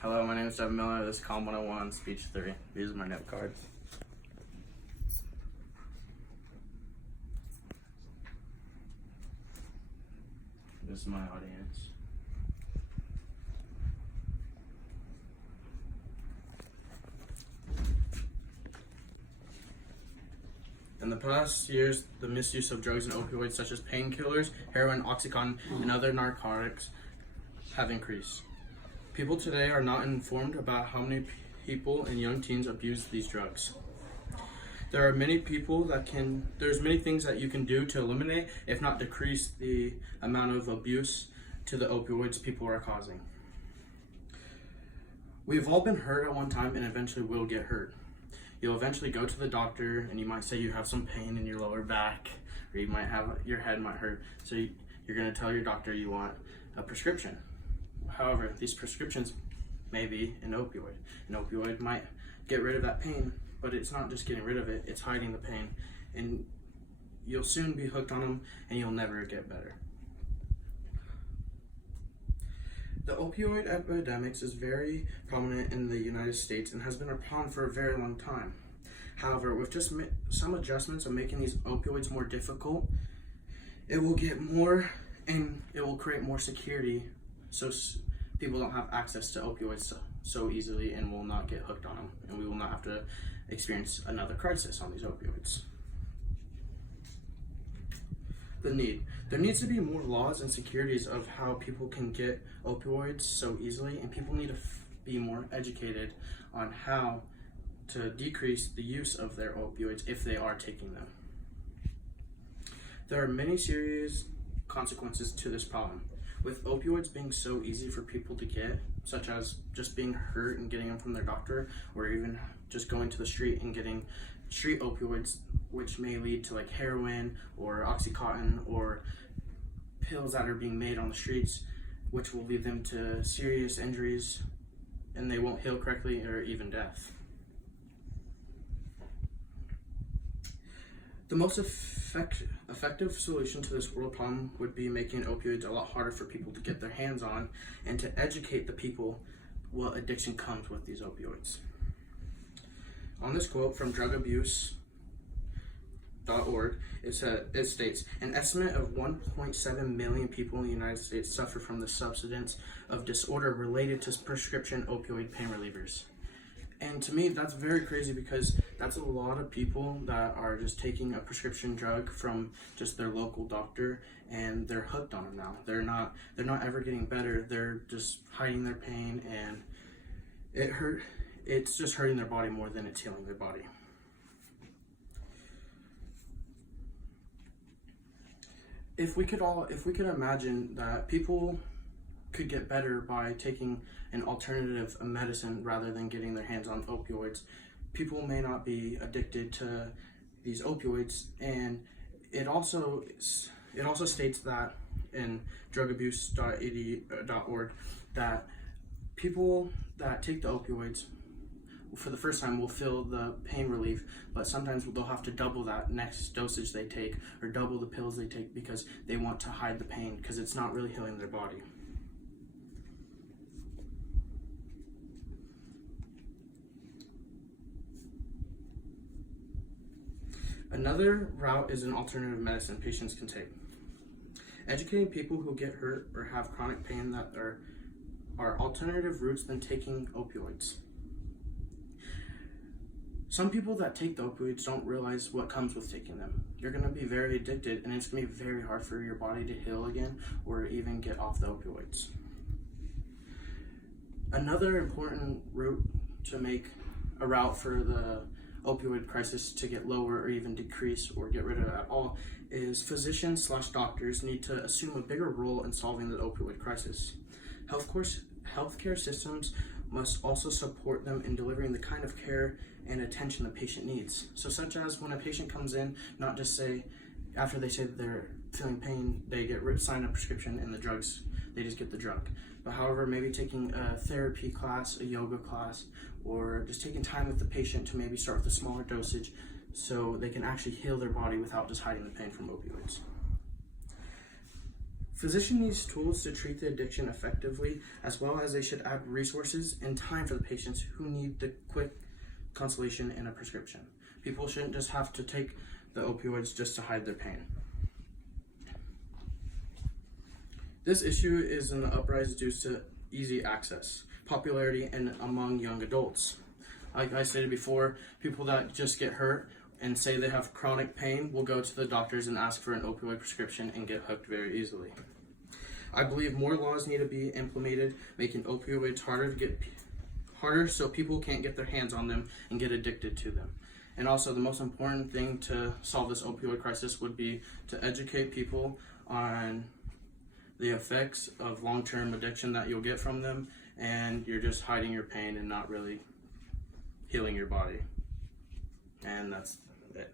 Hello, my name is Devin Miller. This is Calm 101, Speech 3. These are my note cards. This is my audience. In the past years, the misuse of drugs and opioids such as painkillers, heroin, Oxycontin, and other narcotics have increased. People today are not informed about how many people and young teens abuse these drugs. There's many things that you can do to eliminate, if not decrease, the amount of abuse to the opioids people are causing. We've all been hurt at one time and eventually will get hurt. You'll eventually go to the doctor and you might say you have some pain in your lower back, or you might have, your head might hurt. So you're gonna tell your doctor you want a prescription. However, these prescriptions may be an opioid. An opioid might get rid of that pain, but it's not just getting rid of it, it's hiding the pain. And you'll soon be hooked on them and you'll never get better. The opioid epidemic is very prominent in the United States and has been a problem for a very long time. However, with just some adjustments of making these opioids more difficult, it will get more and it will create more security so people don't have access to opioids so easily and will not get hooked on them, and we will not have to experience another crisis on these opioids. There needs to be more laws and securities of how people can get opioids so easily, and people need to be more educated on how to decrease the use of their opioids if they are taking them. There are many serious consequences to this problem. With opioids being so easy for people to get, such as just being hurt and getting them from their doctor, or even just going to the street and getting street opioids, which may lead to like heroin or Oxycontin or pills that are being made on the streets, which will lead them to serious injuries and they won't heal correctly or even death. The most effective solution to this world problem would be making opioids a lot harder for people to get their hands on and to educate the people what addiction comes with these opioids. On this quote from drugabuse.org, it states, an estimate of 1.7 million people in the United States suffer from the substance of disorder related to prescription opioid pain relievers. And to me, that's very crazy because that's a lot of people that are just taking a prescription drug from just their local doctor and they're hooked on them now. They're not ever getting better. They're just hiding their pain and it's just hurting their body more than it's healing their body. If we could imagine that people could get better by taking an alternative medicine rather than getting their hands on opioids, people may not be addicted to these opioids. And it also states that in drugabuse.org that people that take the opioids for the first time will feel the pain relief, but sometimes they'll have to double that next dosage they take or double the pills they take because they want to hide the pain because it's not really healing their body. Another route is an alternative medicine patients can take. Educating people who get hurt or have chronic pain that are alternative routes than taking opioids. Some people that take the opioids don't realize what comes with taking them. You're going to be very addicted and it's going to be very hard for your body to heal again or even get off the opioids. Another important route to make a route for the opioid crisis to get lower or even decrease or get rid of it at all is physicians/doctors need to assume a bigger role in solving the opioid crisis. Healthcare systems must also support them in delivering the kind of care and attention the patient needs. So such as when a patient comes in, not just say, after they say that they're feeling pain, they get signed a prescription and the drugs, they just get the drug. But however, maybe taking a therapy class, a yoga class, or just taking time with the patient to maybe start with a smaller dosage so they can actually heal their body without just hiding the pain from opioids. Physician needs tools to treat the addiction effectively, as well as they should add resources and time for the patients who need the quick consolation and a prescription. People shouldn't just have to take the opioids just to hide their pain. This issue is in the uprise due to easy access, popularity, and among young adults. Like I stated before, people that just get hurt and say they have chronic pain will go to the doctors and ask for an opioid prescription and get hooked very easily. I believe more laws need to be implemented, making opioids harder so people can't get their hands on them and get addicted to them. And also, the most important thing to solve this opioid crisis would be to educate people on the effects of long-term addiction that you'll get from them, and you're just hiding your pain and not really healing your body. And that's it.